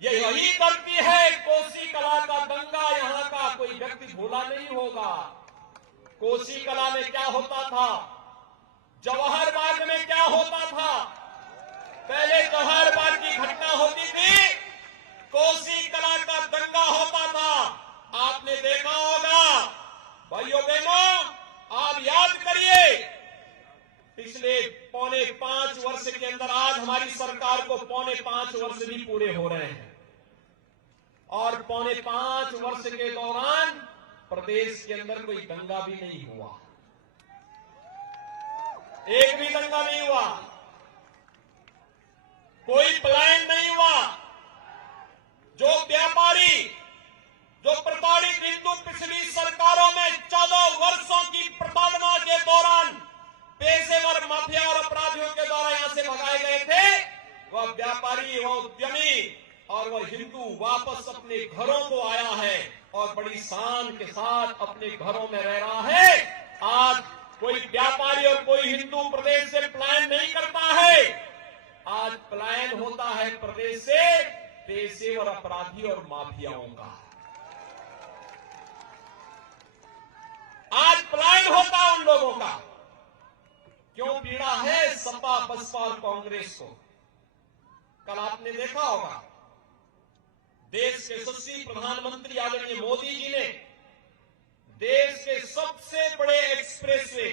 ये यही गलती है। कोसी कला का दंगा यहां का कोई व्यक्ति भूला नहीं होगा। कोसी कला में क्या होता था, जवाहर बाग में क्या होता था। पहले जवाहर बाग की घटना होती थी, कोसी कला का दंगा होता था। आपने देखा होगा भाइयों बहनों, आप याद करिए, पिछले 4.5 वर्ष के अंदर आज हमारी सरकार को 4.5 वर्ष भी पूरे हो रहे हैं और 4.5 वर्ष के दौरान प्रदेश के अंदर कोई दंगा भी नहीं हुआ, एक भी दंगा नहीं हुआ, कोई पलायन नहीं हुआ। जो व्यापारी, जो प्रताड़ित हिंदू पिछली सरकारों में 14 वर्षों की प्रताड़ना के दौरान पेशेवर माफिया और अपराधियों के द्वारा यहां से भगाए गए थे, वह व्यापारी, वह उद्यमी और वह हिंदू वापस अपने घरों को आया है और बड़ी शान के साथ अपने घरों में रह रहा है। आज कोई व्यापारी और कोई हिंदू प्रदेश से पलायन नहीं करता है। आज पलायन होता है प्रदेश से पेशेवर अपराधी और माफियाओं का। आज पलायन होता है उन लोगों का। क्यों पीड़ा है सपा, बसपा और कांग्रेस को? कल आपने देखा होगा, देश के यशस्वी प्रधानमंत्री आदरणीय मोदी जी ने देश के सबसे बड़े एक्सप्रेसवे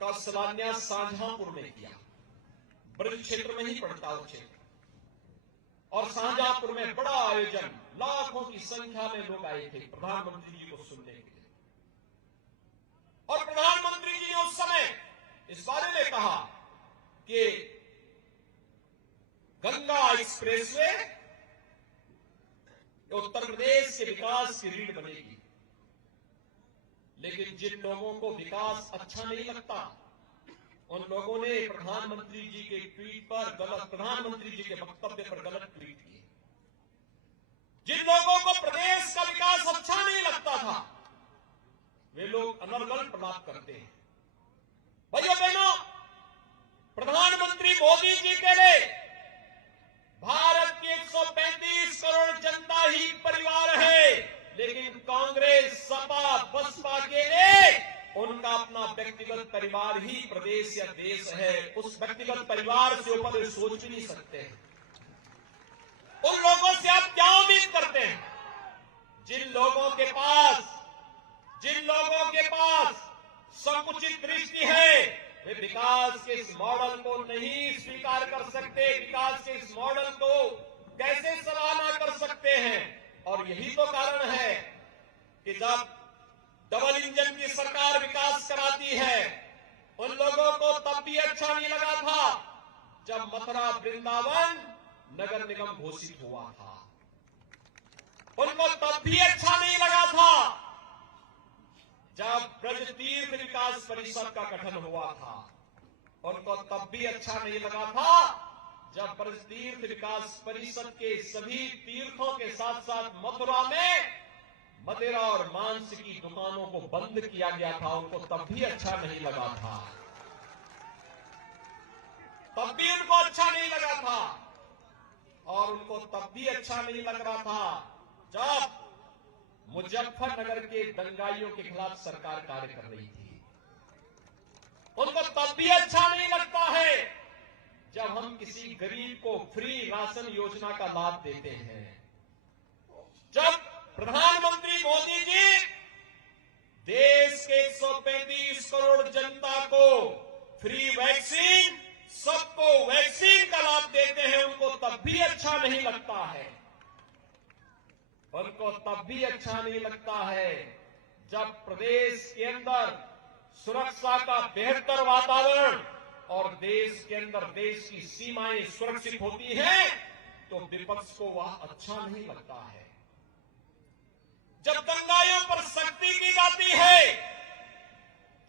का शिलान्यास शाहजहांपुर में किया। ब्रज क्षेत्र में ही पड़ता है क्षेत्र, और शाहजहांपुर में बड़ा आयोजन, लाखों की संख्या में लोग आए थे प्रधानमंत्री जी को सुनने के लिए। और प्रधानमंत्री जी ने उस समय इस बारे में कहा कि गंगा एक्सप्रेसवे उत्तर प्रदेश के विकास की रीढ़ बनेगी। लेकिन जिन लोगों को विकास अच्छा नहीं लगता, उन लोगों ने प्रधानमंत्री जी के ट्वीट पर गलत, प्रधानमंत्री जी के वक्तव्य पर गलत ट्वीट किए। जिन लोगों को प्रदेश का विकास अच्छा नहीं लगता था, वे लोग अनर्गल प्रलाप करते हैं। भाइयों बहनों, प्रधानमंत्री मोदी जी के लिए भारत की 135 करोड़ जनता ही परिवार है, लेकिन कांग्रेस, सपा, बसपा के लिए उनका अपना व्यक्तिगत परिवार ही प्रदेश या देश है। उस व्यक्तिगत परिवार से ऊपर वे सोच भी नहीं सकते हैं। उन लोगों से आप क्या उम्मीद करते हैं? जिन लोगों के पास संकुचित दृष्टि है, वे विकास के इस मॉडल को नहीं स्वीकार कर सकते, विकास के इस मॉडल को कैसे सराहना कर सकते हैं। और यही तो कारण है कि जब डबल इंजन की सरकार विकास कराती है, उन लोगों को तब भी अच्छा नहीं लगा था जब मथुरा वृंदावन नगर निगम घोषित हुआ था। उनको तब भी अच्छा नहीं लगा था जब ब्रज तीर्थ विकास परिषद का गठन हुआ था। उनको तब भी अच्छा नहीं लगा था जब ब्रज तीर्थ विकास परिषद के सभी तीर्थों के साथ साथ मथुरा में मदिरा और मांस की दुकानों को बंद किया गया था। उनको तब भी अच्छा नहीं लगा था, तब भी उनको अच्छा नहीं लगा था। और उनको तब भी अच्छा नहीं लग रहा था जब मुजफ्फरनगर के दंगाइयों के खिलाफ सरकार कार्य कर रही थी। उनको तब भी अच्छा नहीं लगता है जब हम किसी गरीब को फ्री राशन योजना का लाभ देते हैं। जब प्रधानमंत्री मोदी जी देश के 135 करोड़ जनता को फ्री वैक्सीन, सबको वैक्सीन का लाभ देते हैं, उनको तब भी अच्छा नहीं लगता है। उनको तब भी अच्छा नहीं लगता है जब प्रदेश के अंदर सुरक्षा का बेहतर वातावरण और देश के अंदर देश की सीमाएं सुरक्षित होती हैं, तो विपक्ष को वह अच्छा नहीं लगता है। जब दंगाइयों पर सख्ती की जाती है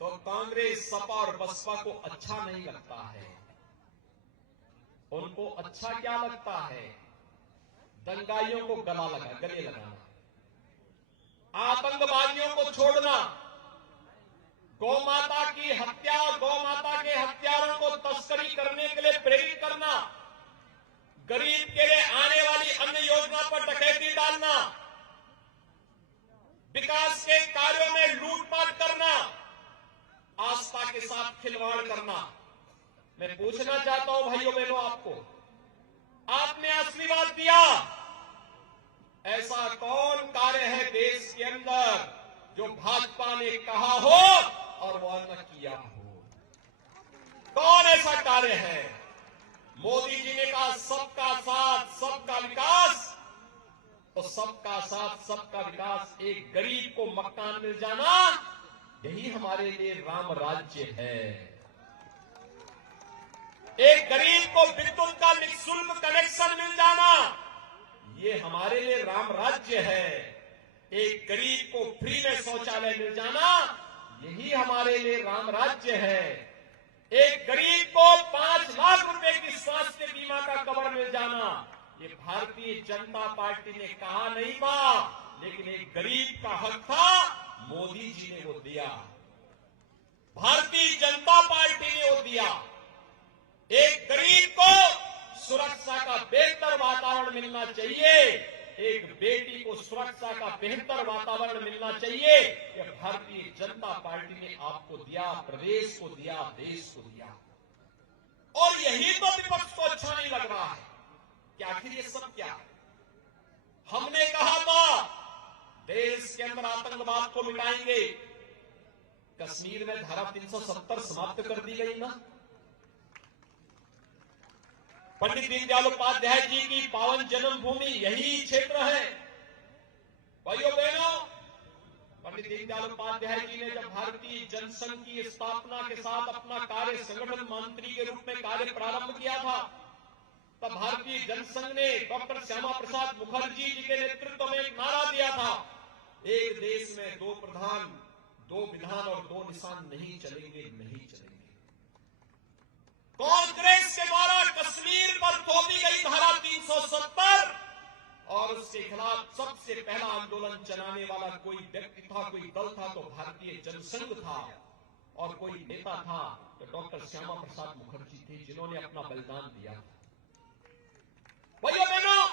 तो कांग्रेस, सपा और बसपा को अच्छा नहीं लगता है। उनको अच्छा क्या लगता है? दंगाइयों को गले लगाना, आतंकवादियों को छोड़ना, गौमाता की हत्या, गौमाता के हत्यारों को तस्करी करने के लिए प्रेरित करना, गरीब के लिए आने वाली डालना, विकास के कार्यों में लूटपाट करना, आस्था के साथ खिलवाड़ करना। मैं पूछना चाहता हूं भाइयों बहनों, आपने आशीर्वाद दिया, ऐसा कौन कार्य है देश के अंदर जो भाजपा ने कहा हो और वह न किया हो? कौन ऐसा कार्य है? मोदी जी ने कहा सबका साथ सबका विकास, तो सबका साथ सबका विकास, एक गरीब को मकान मिल जाना, यही हमारे लिए राम राज्य है। एक गरीब को विद्युत का निःशुल्क कनेक्शन मिल जाना, ये हमारे लिए राम राज्य है। एक गरीब को फ्री में शौचालय मिल जाना, यही हमारे लिए राम राज्य है। एक गरीब को 5 लाख रुपए की स्वास्थ्य बीमा का कवर मिल जाना, ये भारतीय जनता पार्टी ने कहा नहीं था, लेकिन एक गरीब का हक था, मोदी जी ने वो दिया, भारतीय जनता पार्टी ने वो दिया। एक गरीब को सुरक्षा का बेहतर वातावरण मिलना चाहिए, एक बेटी को सुरक्षा का बेहतर वातावरण मिलना चाहिए, यह भारतीय जनता पार्टी ने आपको दिया, प्रदेश को दिया, देश को दिया। और यही तो विपक्ष को अच्छा नहीं लग रहा है कि आखिर ये सब क्या है। हमने कहा था देश के अंदर आतंकवाद को मिटाएंगे, कश्मीर में धारा 370 समाप्त कर दी गई ना। पंडित दीनदयाल उपाध्याय जी की पावन जन्मभूमि यही क्षेत्र है। भाइयों बहनों, पंडित दीनदयाल उपाध्याय जी ने जब भारतीय जनसंघ की स्थापना के साथ अपना कार्य संगठन मंत्री के रूप में कार्य प्रारंभ किया था, तब भारतीय जनसंघ ने डॉक्टर श्यामा प्रसाद मुखर्जी जी के नेतृत्व में एक नारा दिया था, एक देश में 2 प्रधान, 2 विधान और 2 निशान नहीं चलेंगे, नहीं चलेंगे। कांग्रेस के द्वारा कश्मीर पर थोपी गई धारा 370 और उसके खिलाफ सबसे पहला आंदोलन चलाने वाला कोई व्यक्ति था, कोई दल था तो भारतीय जनसंघ था, और कोई नेता था तो डॉक्टर श्यामा प्रसाद मुखर्जी थे, जिन्होंने अपना बलिदान दिया था। भाइयों बहनों,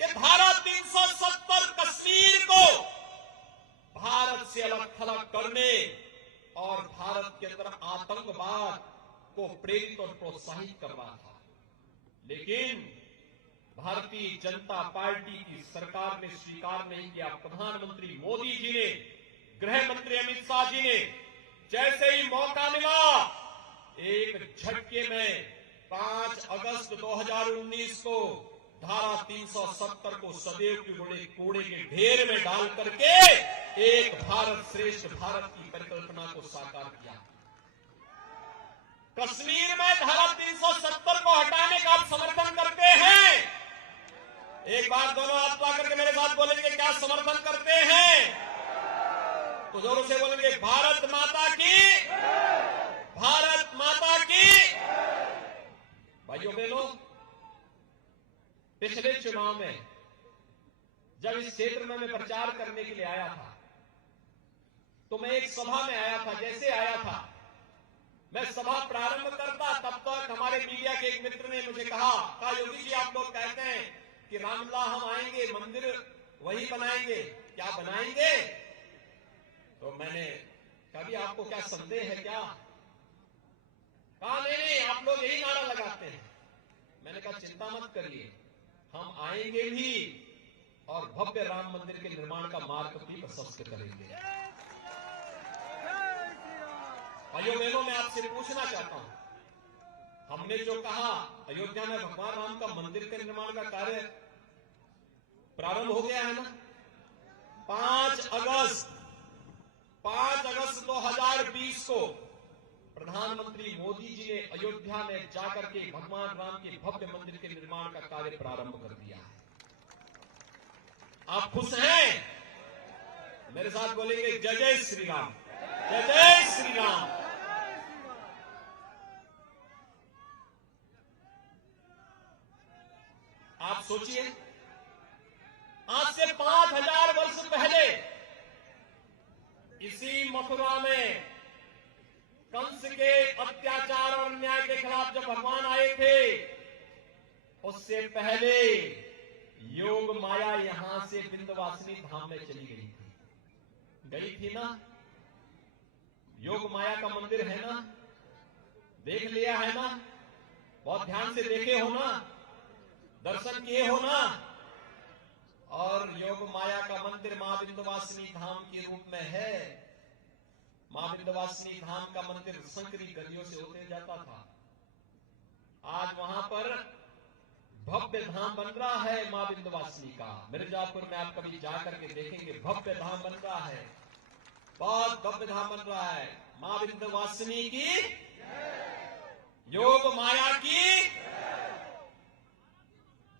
ये धारा 370 कश्मीर को भारत से अलग थलग करने और भारत के अंदर आतंकवाद को प्रेरित और प्रोत्साहित कर रहा था, लेकिन भारतीय जनता पार्टी की सरकार ने स्वीकार नहीं किया। प्रधानमंत्री मोदी जी ने, गृह मंत्री अमित शाह जी ने जैसे ही मौका मिला, एक झटके में 5 अगस्त 2019 को धारा 370 को सदैव के कूड़े के ढेर में डाल करके एक भारत श्रेष्ठ भारत की परिकल्पना को साकार किया। कश्मीर में धारा 370 को हटाने का आप समर्थन करते हैं? एक बार दोनों हाथ ला करके मेरे साथ बोलेंगे, क्या समर्थन करते हैं? तो जोरों से बोलेंगे, भारत माता की, भारत माता की। भाइयों बहनों, पिछले चुनाव में जब इस क्षेत्र में मैं प्रचार करने के लिए आया था, तो मैं एक सभा में आया था। जैसे आया था, मैं सभा प्रारंभ करता, तब तक हमारे मीडिया के एक मित्र ने मुझे कहा योगी जी, आप लोग कहते हैं कि रामलला हम आएंगे, मंदिर वही बनाएंगे, क्या बनाएंगे? तो मैंने कभी आपको क्या संदेह है क्या? कहा नहीं, आप लोग यही नारा लगाते हैं। मैंने कहा चिंता मत करिए, हम आएंगे भी और भव्य राम मंदिर के निर्माण का मार्ग भी प्रशस्त करेंगे। भाइयों बहनों, मैं आपसे पूछना चाहता हूं, हमने जो कहा अयोध्या में भगवान राम का मंदिर के निर्माण का कार्य प्रारंभ हो गया है ना। 5 अगस्त 2020 को प्रधानमंत्री मोदी जी ने अयोध्या में जाकर के भगवान राम के भव्य मंदिर के निर्माण का कार्य प्रारंभ कर दिया है। आप खुश हैं? मेरे साथ बोलेंगे जय जय श्री राम, जय जय श्री राम। आप सोचिए, आज से 5000 वर्ष पहले इसी मथुरा में कंस के अत्याचार और अन्याय के खिलाफ जब भगवान आए थे, उससे पहले योग माया यहां से विंध्यवासिनी धाम में चली गई थी ना। योग माया का मंदिर है ना, देख लिया है ना, बहुत ध्यान से देखे हो ना, दर्शन किए हो ना। और योग माया का मंदिर मां विंध्यवासिनी धाम के रूप में है। मां विंध्यवासिनी धाम का मंदिर संकरी गलियों से होते जाता था। आज वहां पर भव्य धाम बन रहा है मां विंध्यवासिनी का। मिर्जापुर में आप कभी जाकर के देखेंगे, भव्य धाम बन रहा है, बहुत भव्य धाम बन रहा है। मां विंध्यवासिनी की, योग माया की।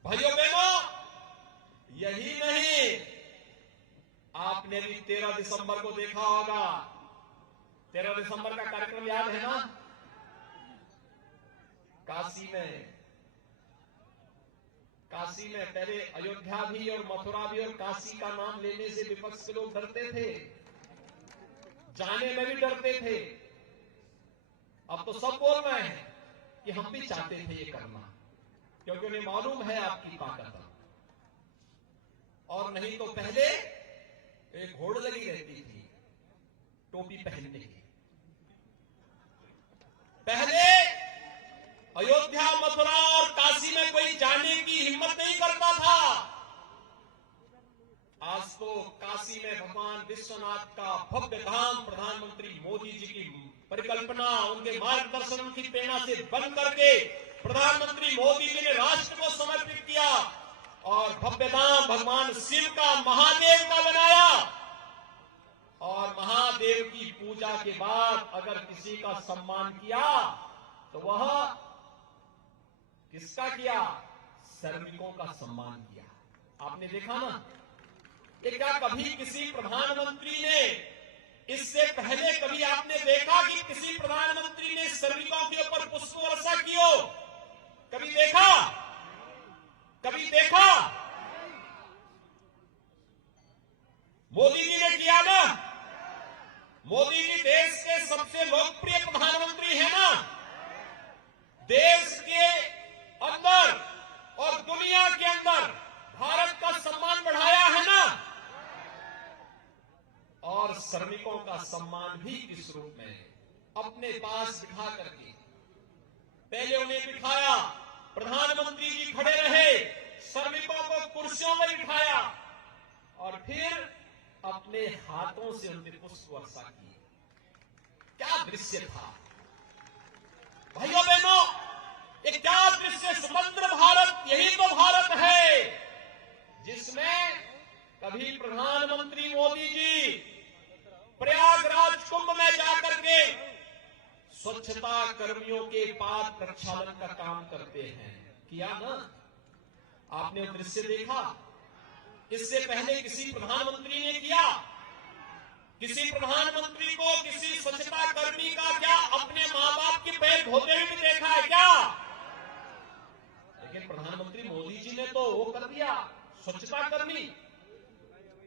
भाइयों बहनों, यही नहीं, आपने भी 13 दिसंबर को देखा होगा। 13 दिसंबर का कार्यक्रम याद है ना, काशी में पहले अयोध्या भी और मथुरा भी और काशी का नाम लेने से विपक्ष के लोग डरते थे, जाने में भी डरते थे। अब तो सब बोल रहे हैं कि हम भी चाहते थे ये करना, क्योंकि उन्हें मालूम है आपकी ताकत। और नहीं तो पहले एक होड़ लगी रहती थी टोपी पहनने की। पहले अयोध्या, मथुरा और काशी में कोई जाने की हिम्मत नहीं करता था। आज तो काशी में भगवान विश्वनाथ का भव्य धाम प्रधानमंत्री मोदी जी की परिकल्पना, उनके मार्गदर्शन की प्रेरणा से बन करके प्रधानमंत्री मोदी जी ने राष्ट्र को समर्पित किया और भव्य धाम भगवान शिव का, महादेव का बनाया। और महादेव की पूजा के बाद अगर किसी का सम्मान किया तो वह किसका किया? श्रमिकों का सम्मान किया। आपने देखा ना कि क्या कभी किसी प्रधानमंत्री ने, इससे पहले कभी आपने देखा कि किसी प्रधानमंत्री ने श्रमिकों के ऊपर पुष्प वर्षा की हो? कभी देखा? कभी देखा? मोदी जी ने किया ना। मोदी जी देश के सबसे लोकप्रिय प्रधानमंत्री है ना। देश के अंदर और दुनिया के अंदर भारत का सम्मान बढ़ाया है ना। और श्रमिकों का सम्मान भी किस रूप में? अपने पास बिठा करके। पहले उन्हें बिठाया, प्रधानमंत्री जी खड़े रहे, श्रमिकों को कुर्सियों में बिठाया और फिर अपने हाथों से उनके पुष्प वर्षा की। क्या दृश्य था भाइयों बहनों, एक क्या दृश्य। स्वतंत्र भारत, यही तो भारत है जिसमें कभी प्रधानमंत्री मोदी जी प्रयागराज कुंभ में जाकर के स्वच्छता कर्मियों के पाद प्रक्षालन का काम करते हैं। किया ना? आपने वो दृश्य देखा? इससे पहले किसी प्रधानमंत्री ने किया? किसी प्रधानमंत्री को किसी स्वच्छता कर्मी का क्या अपने मां बाप के पैर धोते हुए भी देखा है क्या? लेकिन प्रधानमंत्री मोदी जी ने तो वो कर दिया, स्वच्छता कर्मी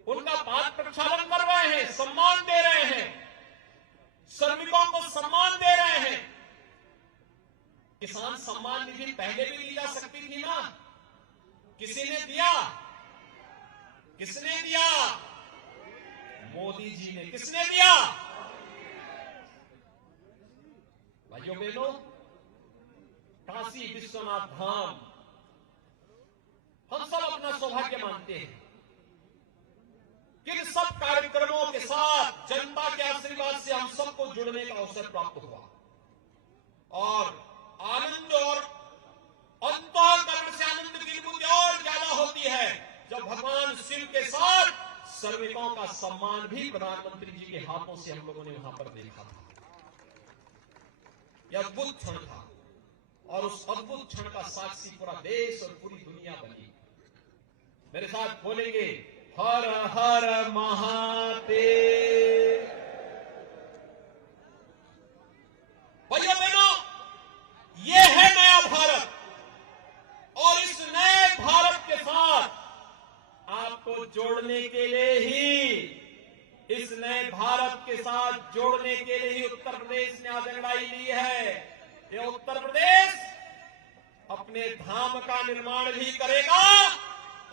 उनका पाद प्रक्षालन कर रहे हैं, सम्मान दे रहे हैं, श्रमिकों को सम्मान दे रहे हैं। किसान सम्मान निधि पहले भी दी जा सकती थी ना। किसी ने दिया? किसने दिया? मोदी जी ने। किसने दिया? भाइयों बहनों, काशी विश्वनाथ धाम हम सब अपना सौभाग्य मानते हैं कि इन सब कार्यक्रमों के साथ जनता के आशीर्वाद से हम सबको जुड़ने का अवसर प्राप्त हुआ। और आनंद और अंतःकरण से आनंद की अनुभूति और ज्यादा होती है जब भगवान शिव के साथ श्रमिकों का सम्मान भी प्रधानमंत्री जी के हाथों से हम लोगों ने वहां पर देखा था। यह अद्भुत क्षण था और उस अद्भुत क्षण का साक्षी पूरा देश और पूरी दुनिया बनी। मेरे साथ बोलेंगे, हर हर महादेव। भाइयों बहनों, ये है नया भारत और इस नए भारत के साथ आपको जोड़ने के लिए ही, इस नए भारत के साथ जोड़ने के लिए ही उत्तर प्रदेश ने आज अंगड़ाई ली है। ये उत्तर प्रदेश अपने धाम का निर्माण भी करेगा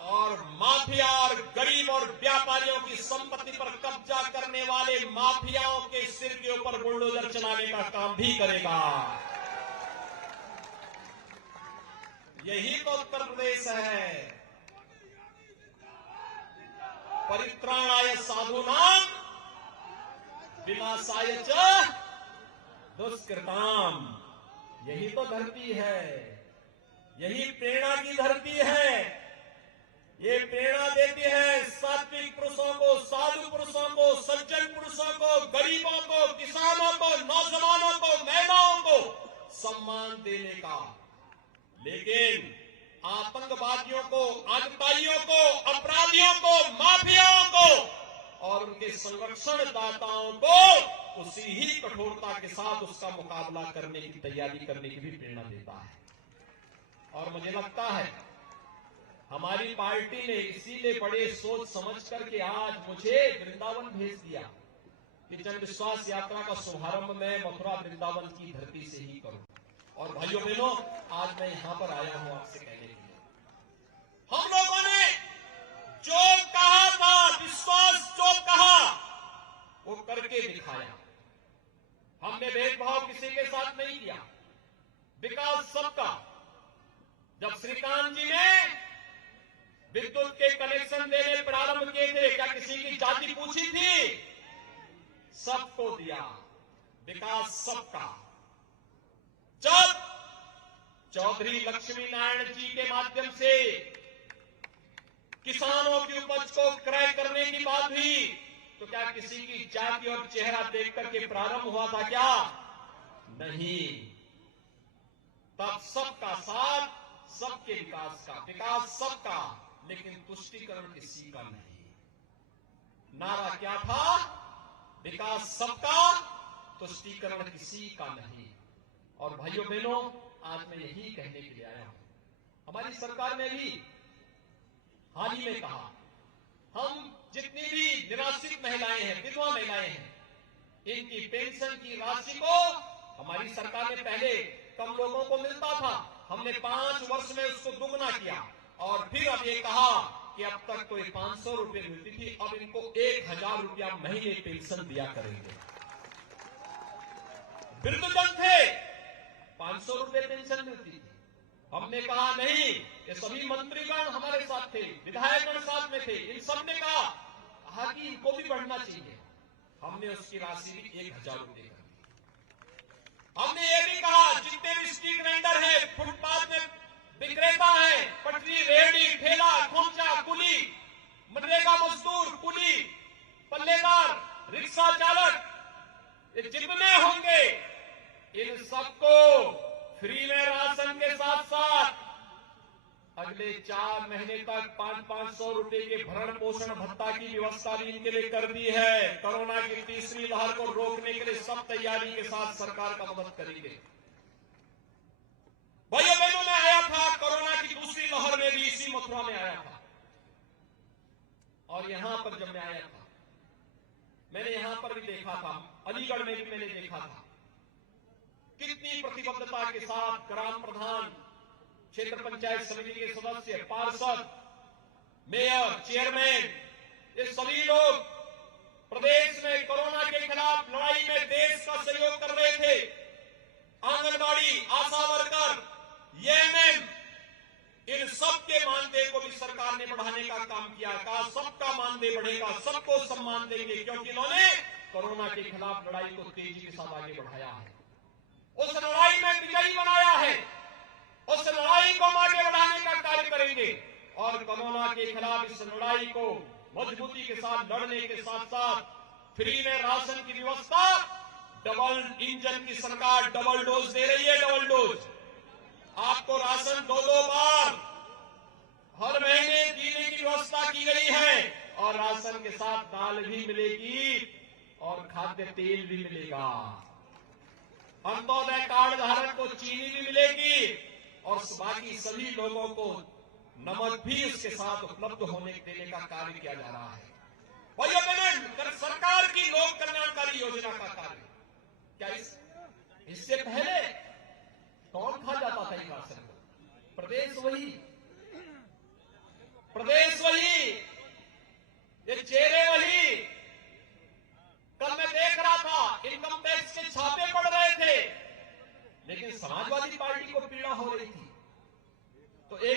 और माफिया और गरीब और व्यापारियों की संपत्ति पर कब्जा करने वाले माफियाओं के सिर के ऊपर बुलडोजर चलाने का काम भी करेगा। यही तो उत्तर प्रदेश है। परित्राणाय साधूनां विनाशाय च दुष्कृताम। यही तो धरती है, यही प्रेरणा की धरती है। ये प्रेरणा देती है सात्विक पुरुषों को, साधु पुरुषों को, सज्जन पुरुषों को, गरीबों को, किसानों को, नौजवानों को, महिलाओं को सम्मान देने का। लेकिन आतंकवादियों को, आतताइयों को, अपराधियों को, माफियाओं को और उनके संरक्षणदाताओं को उसी ही कठोरता के साथ उसका मुकाबला करने की तैयारी करने की भी प्रेरणा देता है। और मुझे लगता है हमारी पार्टी ने इसीलिए बड़े सोच समझ करके आज मुझे वृंदावन भेज दिया कि जन विश्वास यात्रा का शुभारंभ मैं मथुरा वृंदावन की धरती से ही करूं। और भाइयों बहनों, आज मैं यहां पर आया हूं आपसे कहने के लिए, हम लोगों ने जो कहा था, विश्वास जो कहा वो करके दिखाया। हमने भेदभाव किसी के साथ नहीं किया, विकास सबका। जब श्रीकांत जी ने विद्युत के कनेक्शन देने प्रारंभ किए थे, क्या किसी की जाति पूछी थी? सबको दिया, विकास सबका। जब चौधरी लक्ष्मी नारायण जी के माध्यम से किसानों की उपज को क्रय करने की बात हुई, तो क्या किसी की जाति और चेहरा देख करके प्रारंभ हुआ था क्या? नहीं। तब सबका साथ, सबके विकास का, विकास सबका, लेकिन तुष्टीकरण किसी का नहीं। नारा क्या था? विकास सबका, तुष्टीकरण किसी का नहीं। और भाइयों बहनों, आज मैं यही कहने के लिए आया हूं। हमारी सरकार ने भी हाल ही में कहा, हम जितनी भी निराश्रित महिलाएं हैं, विधवा महिलाएं हैं, इनकी पेंशन की राशि को हमारी सरकार ने पहले कम लोगों को मिलता था, हमने 5 वर्ष में उसको दुगना किया। और फिर अब ये कहा कि अब तक तो 500 रुपए मिलती थी, अब इनको 1000 रुपया महीने पेंशन दिया करेंगे। वृद्धजन थे, 500 रुपए पेंशन मिलती थी। हमने कहा नहीं, ये सभी मंत्रीगण हमारे साथ थे, विधायकगण साथ में थे, इन सब ने कहा कि इनको भी बढ़ना चाहिए। हमने उसकी राशि भी 1000 रुपए कर दी। हमने ये भी कहा जितने भी स्ट्रीट वेंडर हैं, फुटपाथ में विक्रेता हैं, पटरी, रेहड़ी, ठेला, खोमचा, कुली, मनरेगा मजदूर, कुली, पल्लेदार, रिक्शा चालक, ये जितने होंगे इन सबको फ्री में राशन के साथ साथ अगले 4 महीने तक 500 रुपए के भरण पोषण भत्ता की व्यवस्था भी इनके लिए कर दी है। कोरोना की तीसरी लहर को रोकने के लिए सब तैयारी के साथ सरकार का मदद करेंगे। भाइयों बहनों, में आया था कोरोना की दूसरी लहर में भी इसी मथुरा में आया था। और यहां पर जब मैं आया था, मैंने यहां पर भी देखा था, अलीगढ़ में भी मैंने देखा था कितनी प्रतिबद्धता के साथ ग्राम प्रधान, क्षेत्र पंचायत समिति के सदस्य, पार्षद, मेयर, चेयरमैन, ये सभी लोग प्रदेश में कोरोना के खिलाफ लड़ाई में देश का सहयोग कर रहे थे। आंगनबाड़ी, आशा वर्कर, एएनएम, इन सबके मानदेय को भी सरकार ने बढ़ाने का काम किया। कहा सबका मानदेय बढ़ेगा, सबको सम्मान देंगे, क्योंकि इन्होंने कोरोना के खिलाफ लड़ाई को तेजी के साथ आगे बढ़ाया है, उस लड़ाई में विजयी बनाया है, उस लड़ाई को आगे बढ़ाने का कार्य करेंगे। और कोरोना के खिलाफ इस लड़ाई को मजबूती के साथ लड़ने के साथ साथ फ्री में राशन की व्यवस्था, डबल इंजन की सरकार डबल डोज दे रही है। डबल डोज आपको राशन 2-2 बार हर महीने देने की व्यवस्था की गई है। और राशन के साथ दाल भी मिलेगी और खाद्य तेल भी मिलेगा। अंत्योदय कार्ड धारक को चीनी भी मिलेगी और बाकी सभी लोगों को नमक भी उसके साथ उपलब्ध होने देने का कार्य किया जा रहा है। भाइयों बहनों, सरकार की लोक कल्याणकारी योजना का कार्य क्या इससे पहले कौन खा जाता था ये राशन? प्रदेश वही, प्रदेश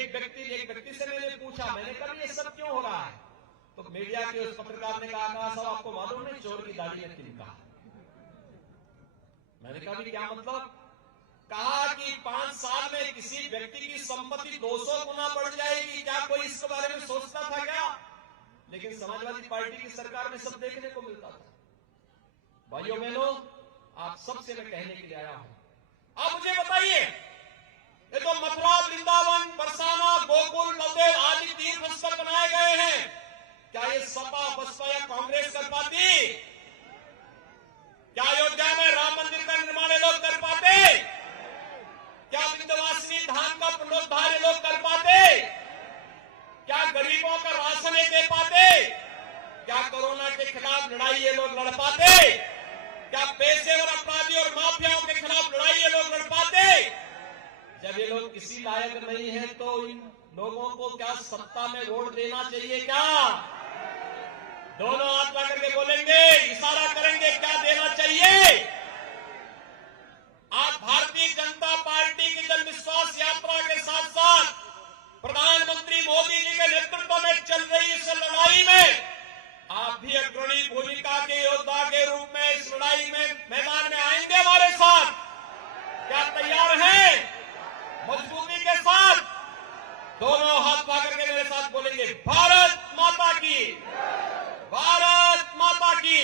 एक व्यक्ति से मैंने पूछा, मैंने कहा ये सब क्यों हो रहा है? तो मीडिया के उस पत्रकार ने कहा साहब आपको मालूम नहीं चोर की दाढ़ी में तिनका? मैंने कहा भी क्या मतलब? कहा कि 5 साल में किसी व्यक्ति की संपत्ति 200 गुना बढ़ जाएगी, क्या कोई इसके बारे में सोचता था क्या? लेकिन समाजवादी पार्टी की सरकार में सब देखने को मिलता था। भाइयों बहनों, आप सबसे मैं कहने के लिए आया हूं, आप मुझे बताइए, ये तो मथुरा, वृंदावन, बरसाना, गोकुल, नंदेड़ आदि तीर्थ स्थल बनाए गए हैं, क्या ये सपा, बसपा या कांग्रेस कर पाती? क्या अयोध्या में राम मंदिर का निर्माण ये लोग कर पाते? क्या विंध्यवासिनी धाम का पुनरुद्धार ये लोग कर पाते? क्या गरीबों का राशन ये दे पाते? क्या कोरोना के खिलाफ लड़ाई ये लोग लड़ पाते? क्या पेशेवर अपराधी और माफियाओं के खिलाफ लड़ाई ये लोग लड़ पाते? जब ये लोग किसी लायक नहीं है तो इन लोगों को क्या सत्ता में वोट देना चाहिए क्या? दोनों हाथ ला करके बोलेंगे, इशारा करेंगे, क्या देना चाहिए? आज भारतीय जनता पार्टी की जन विश्वास यात्रा के साथ साथ प्रधानमंत्री मोदी जी के नेतृत्व में चल रही इस लड़ाई में आप भी अग्रणी भूमिका के योद्धा के रूप में इस लड़ाई में मैदान में आएंगे हमारे साथ? क्या तैयार हैं? मजबूती के साथ दोनों हाथ पा करके मेरे साथ बोलेंगे, भारत माता की, भारत माता की।